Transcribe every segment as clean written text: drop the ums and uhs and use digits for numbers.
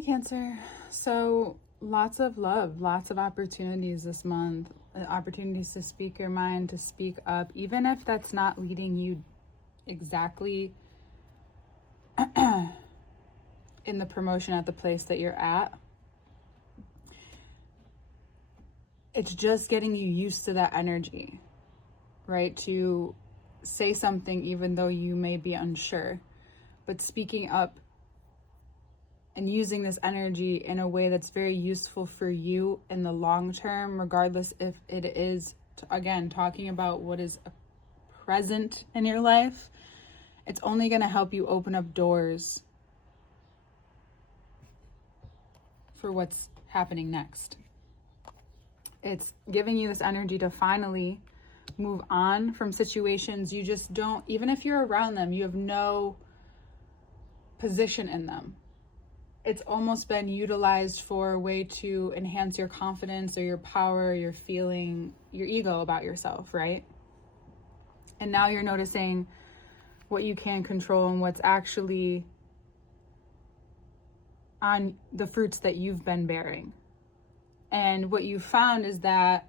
Hi, Cancer. So lots of love, lots of opportunities this month, opportunities to speak your mind, to speak up, even if that's not leading you exactly in the promotion at the place that you're at. It's just getting you used to that energy, right? To say something even though you may be unsure, but speaking up and using this energy in a way that's very useful for you in the long term, regardless if it is, again, talking about what is present in your life. It's only going to help you open up doors for what's happening next. It's giving you this energy to finally move on from situations you just don't, even if you're around them, you have no position in them. It's almost been utilized for a way to enhance your confidence or your power, your feeling, your ego about yourself, right? And now you're noticing what you can control and what's actually on the fruits that you've been bearing. And what you found is that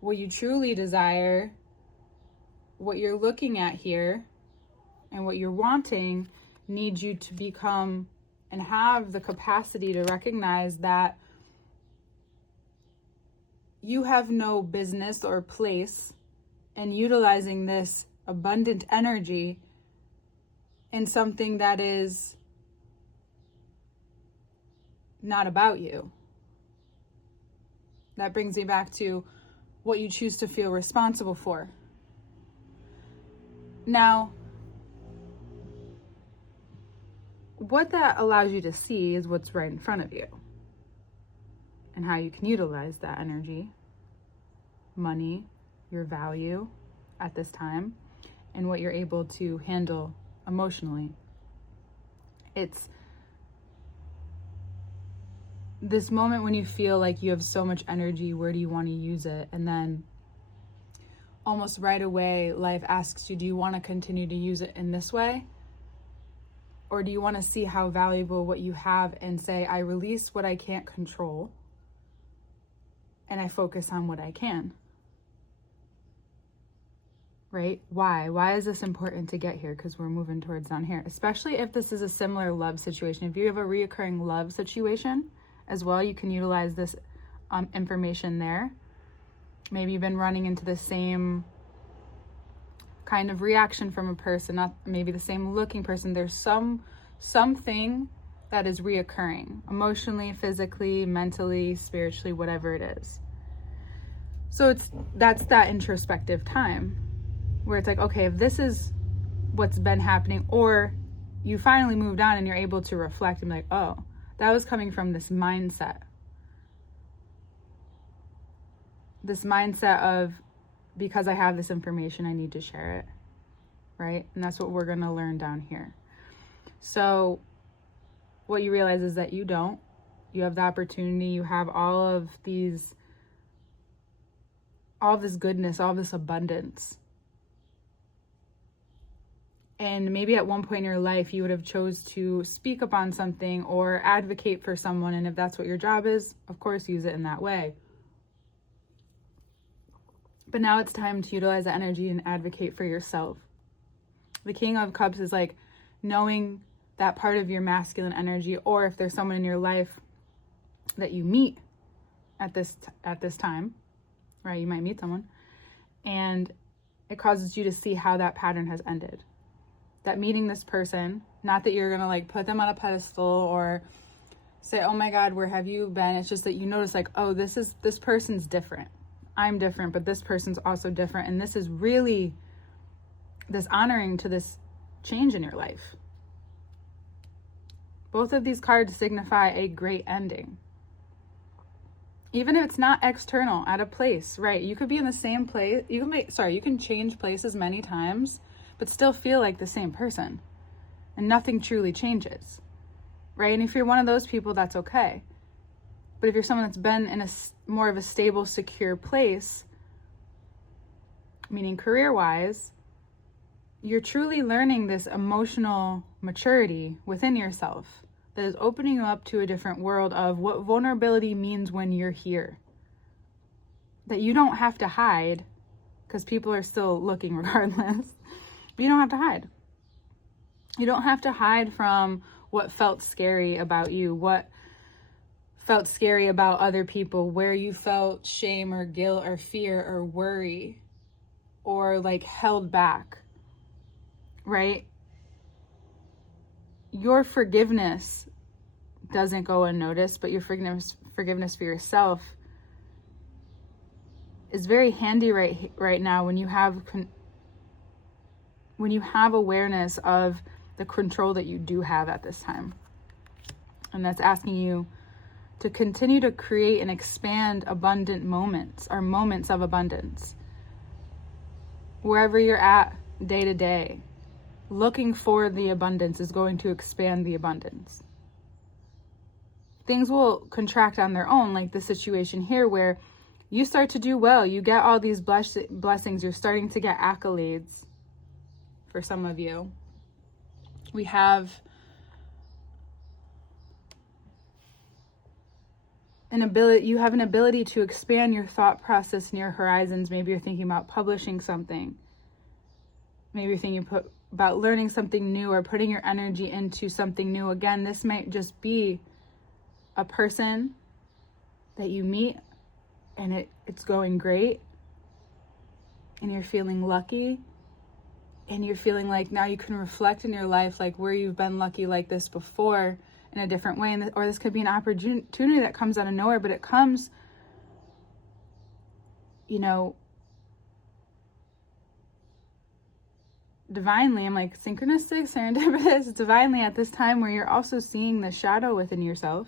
what you truly desire, what you're looking at here, and what you're wanting needs you to become and have the capacity to recognize that you have no business or place in utilizing this abundant energy in something that is not about you. That brings me back to what you choose to feel responsible for. Now, what that allows you to see is what's right in front of you and how you can utilize that energy, money, your value at this time, and what you're able to handle emotionally. It's this moment when you feel like you have so much energy, where do you want to use it? And then almost right away, life asks you, do you want to continue to use it in this way? Or do you want to see how valuable what you have and say, I release what I can't control and I focus on what I can? Right? Why? Why is this important to get here? Because we're moving towards down here, especially if this is a similar love situation. If you have a reoccurring love situation as well, you can utilize this information there. Maybe you've been running into the same kind of reaction from a person, not maybe the same looking person. There's something that is reoccurring emotionally, physically, mentally, spiritually, whatever it is. So that's that introspective time where it's like, okay, if this is what's been happening, or you finally moved on and you're able to reflect and be like, oh, that was coming from this mindset of, because I have this information, I need to share it, right? And that's what we're going to learn down here. So what you realize is that you don't. You have the opportunity. You have all this goodness, all this abundance. And maybe at one point in your life, you would have chose to speak up on something or advocate for someone. And if that's what your job is, of course, use it in that way. But now it's time to utilize that energy and advocate for yourself. The King of Cups is like knowing that part of your masculine energy, or if there's someone in your life that you meet at this time, right? You might meet someone, and it causes you to see how that pattern has ended. That meeting this person, not that you're gonna like put them on a pedestal or say, oh my God, where have you been? It's just that you notice like, oh, this person's different. I'm different, but this person's also different. And this is really this honoring to this change in your life. Both of these cards signify a great ending. Even if it's not external, at a place, right? You could be in the same place. You can change places many times, but still feel like the same person. And nothing truly changes, right? And if you're one of those people, that's okay. But if you're someone that's been in a more of a stable, secure place, meaning career-wise, you're truly learning this emotional maturity within yourself, that is opening you up to a different world of what vulnerability means when you're here. That you don't have to hide, because people are still looking regardless. But you don't have to hide. You don't have to hide from what felt scary about you, what felt scary about other people, where you felt shame or guilt or fear or worry or like held back, right? Your forgiveness doesn't go unnoticed, but your forgiveness for yourself is very handy right now when you have awareness of the control that you do have at this time. And that's asking you to continue to create and expand abundant moments, or moments of abundance. Wherever you're at day to day, looking for the abundance is going to expand the abundance. Things will contract on their own, like the situation here where you start to do well. You get all these blessings. You're starting to get accolades for some of you. We have you have an ability to expand your thought process and your horizons. Maybe you're thinking about publishing something. Maybe you're thinking about learning something new or putting your energy into something new. Again, this might just be a person that you meet and it's going great and you're feeling lucky and you're feeling like now you can reflect in your life like where you've been lucky like this before in a different way. Or this could be an opportunity that comes out of nowhere, but it comes, divinely. I'm like synchronistic, serendipitous, divinely at this time where you're also seeing the shadow within yourself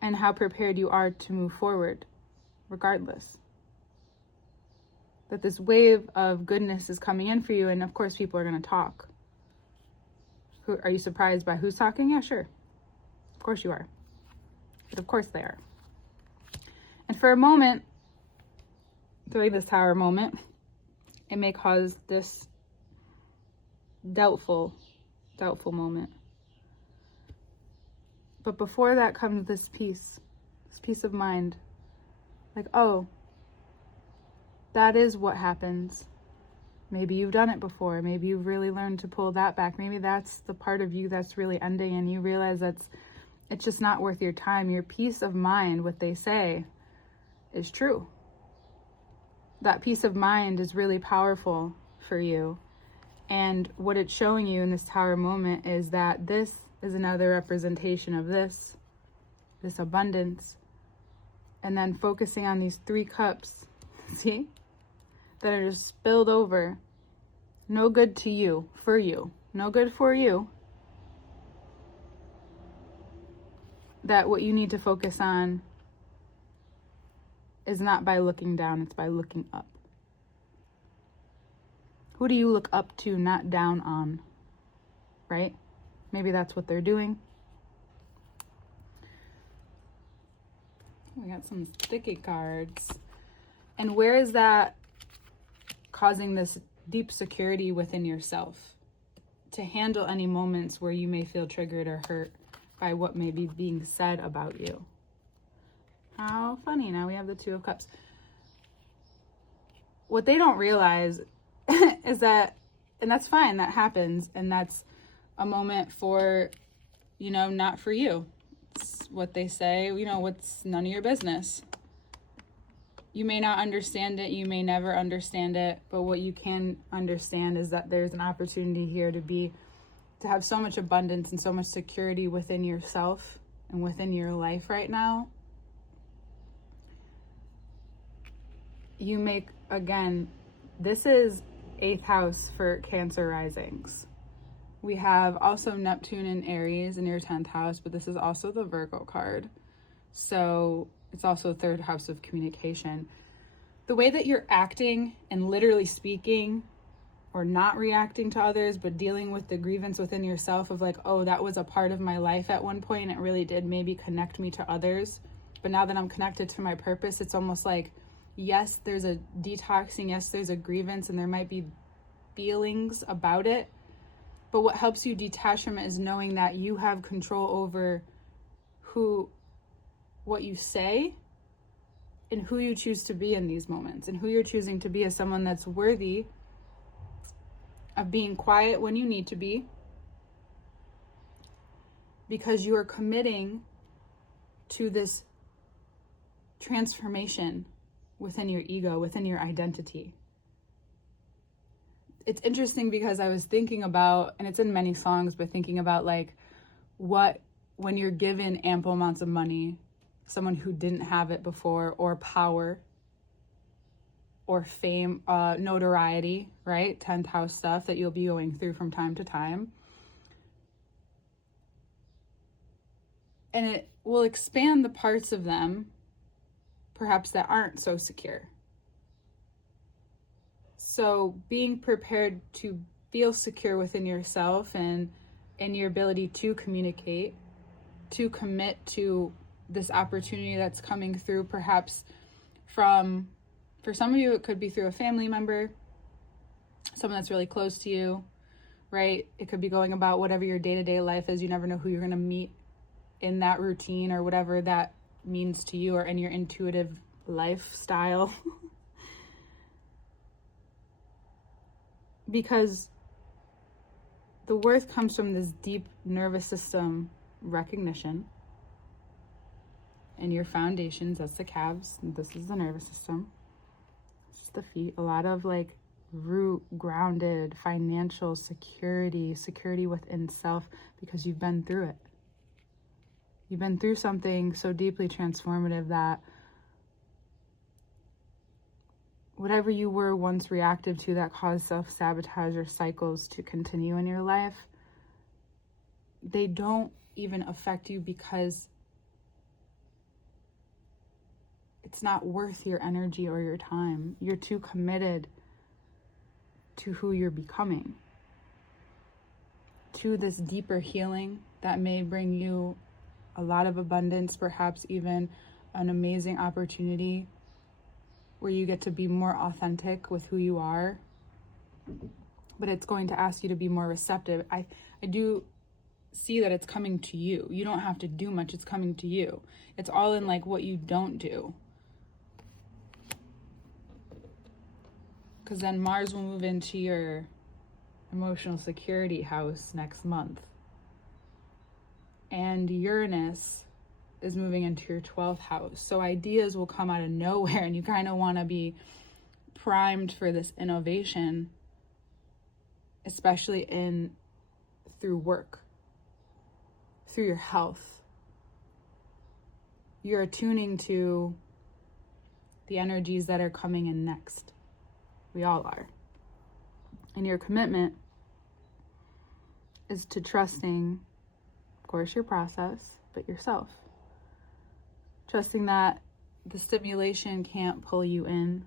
and how prepared you are to move forward regardless. That this wave of goodness is coming in for you, and of course people are going to talk. Are you surprised by who's talking? Yeah, sure. Of course you are. But of course they are. And for a moment, during this Tower moment, it may cause this doubtful moment. But before that comes this peace of mind. Like, oh, that is what happens. Maybe you've done it before. Maybe you've really learned to pull that back. Maybe that's the part of you that's really ending and you realize it's just not worth your time. Your peace of mind, what they say, is true. That peace of mind is really powerful for you. And what it's showing you in this Tower moment is that this is another representation of this abundance. And then focusing on these 3 cups, see? That are just spilled over. No good to you, for you. No good for you. That what you need to focus on is not by looking down, it's by looking up. Who do you look up to, not down on? Right? Maybe that's what they're doing. We got some sticky cards. And where is that causing this deep security within yourself to handle any moments where you may feel triggered or hurt by what may be being said about you? How funny. Now we have the 2 of Cups. What they don't realize is that, and that's fine, that happens, and that's a moment for, not for you. It's what they say, what's none of your business. You may not understand it, you may never understand it, but what you can understand is that there's an opportunity here to have so much abundance and so much security within yourself and within your life right now. You make, again, this is 8th house for Cancer risings. We have also Neptune and Aries in your 10th house, but this is also the Virgo card. So it's also 3rd house of communication. The way that you're acting and literally speaking or not reacting to others, but dealing with the grievance within yourself of like, oh, that was a part of my life at one point and it really did maybe connect me to others. But now that I'm connected to my purpose, it's almost like, yes, there's a detoxing, yes, there's a grievance, and there might be feelings about it. But what helps you detach from it is knowing that you have control over what you say and who you choose to be in these moments, and who you're choosing to be as someone that's worthy of being quiet when you need to be, because you are committing to this transformation within your ego, within your identity. It's interesting because I was thinking about, and it's in many songs, but thinking about like when you're given ample amounts of money, someone who didn't have it before, or power, or fame, notoriety, right? 10th house stuff that you'll be going through from time to time. And it will expand the parts of them, perhaps, that aren't so secure. So being prepared to feel secure within yourself and in your ability to communicate, to commit to this opportunity that's coming through, perhaps for some of you, it could be through a family member, someone that's really close to you, right? It could be going about whatever your day-to-day life is. You never know who you're going to meet in that routine, or whatever that means to you, or in your intuitive lifestyle. Because the worth comes from this deep nervous system recognition. And your foundations, that's the calves, and this is the nervous system. It's just the feet. A lot of like root, grounded, financial security within self, because you've been through it. You've been through something so deeply transformative that whatever you were once reactive to that caused self-sabotage or cycles to continue in your life, they don't even affect you, because it's not worth your energy or your time. You're too committed to who you're becoming, to this deeper healing that may bring you a lot of abundance, perhaps even an amazing opportunity where you get to be more authentic with who you are. But it's going to ask you to be more receptive. I do see that it's coming to you. You don't have to do much. It's coming to you. It's all in like what you don't do. Because then Mars will move into your emotional security house next month. And Uranus is moving into your 12th house. So ideas will come out of nowhere, and you kind of want to be primed for this innovation, especially through work, through your health. You're attuning to the energies that are coming in next. We all are. And your commitment is to trusting, of course, your process, but yourself. Trusting that the stimulation can't pull you in.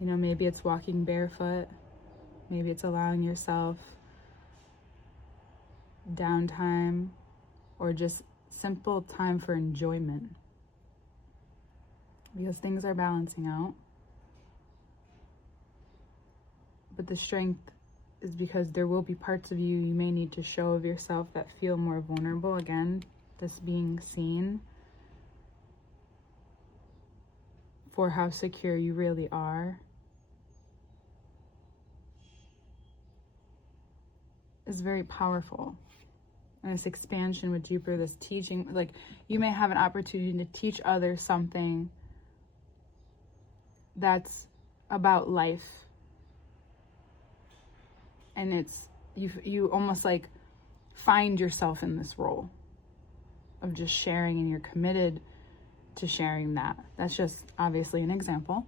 You know, maybe it's walking barefoot. Maybe it's allowing yourself downtime, or just simple time for enjoyment. Because things are balancing out. But the strength is because there will be parts of you may need to show of yourself that feel more vulnerable. Again, this being seen for how secure you really are is very powerful. And this expansion with Jupiter, this teaching, like you may have an opportunity to teach others something that's about life. And it's, you almost like find yourself in this role of just sharing, and you're committed to sharing that. That's just obviously an example.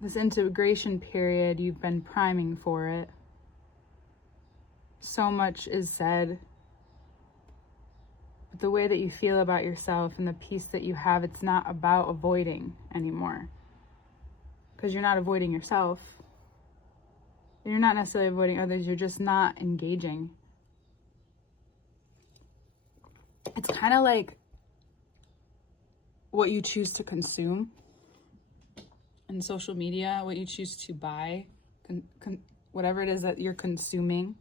This integration period, you've been priming for it. So much is said. But the way that you feel about yourself and the peace that you have, it's not about avoiding anymore. Because you're not avoiding yourself. You're not necessarily avoiding others, you're just not engaging. It's kind of like what you choose to consume. and social media, what you choose to buy, whatever it is that you're consuming,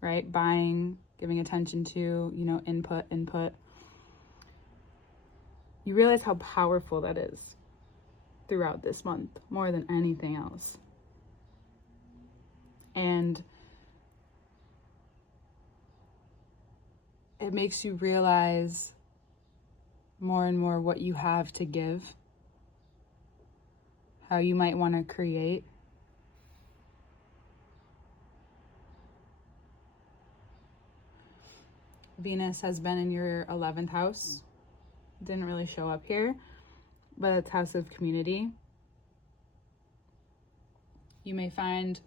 right? Buying, giving attention to, input. You realize how powerful that is throughout this month, more than anything else. And it makes you realize more and more what you have to give, how you might want to create. Venus has been in your 11th house. Didn't really show up here, but it's house of community. You may find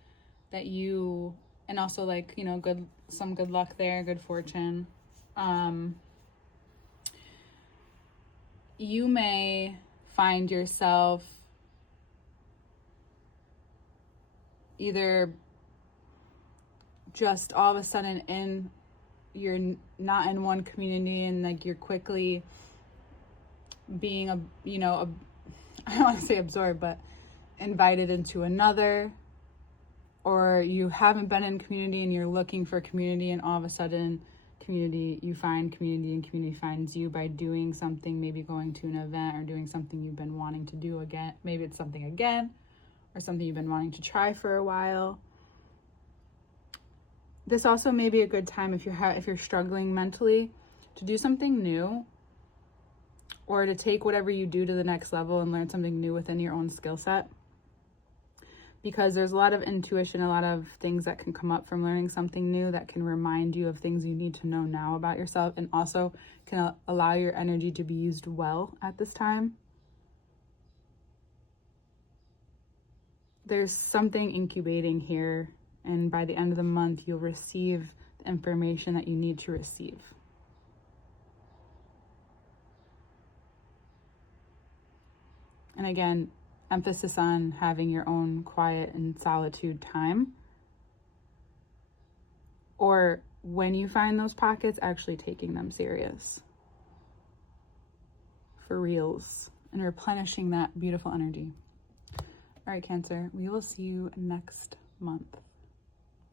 that and also some good luck there, good fortune. You may find yourself either just all of a sudden you're not in one community and you're quickly being I don't want to say absorbed, but invited into another, or you haven't been in community and you're looking for community, and all of a sudden you find community and community finds you by doing something, maybe going to an event or doing something you've been wanting to do again. Maybe it's something again or something you've been wanting to try for a while. This also may be a good time if you're struggling mentally to do something new, or to take whatever you do to the next level and learn something new within your own skill set. Because there's a lot of intuition, a lot of things that can come up from learning something new that can remind you of things you need to know now about yourself, and also can allow your energy to be used well at this time. There's something incubating here, and by the end of the month, you'll receive the information that you need to receive. And again, emphasis on having your own quiet and solitude time. Or when you find those pockets, actually taking them serious. For reals. And replenishing that beautiful energy. All right, Cancer, we will see you next month.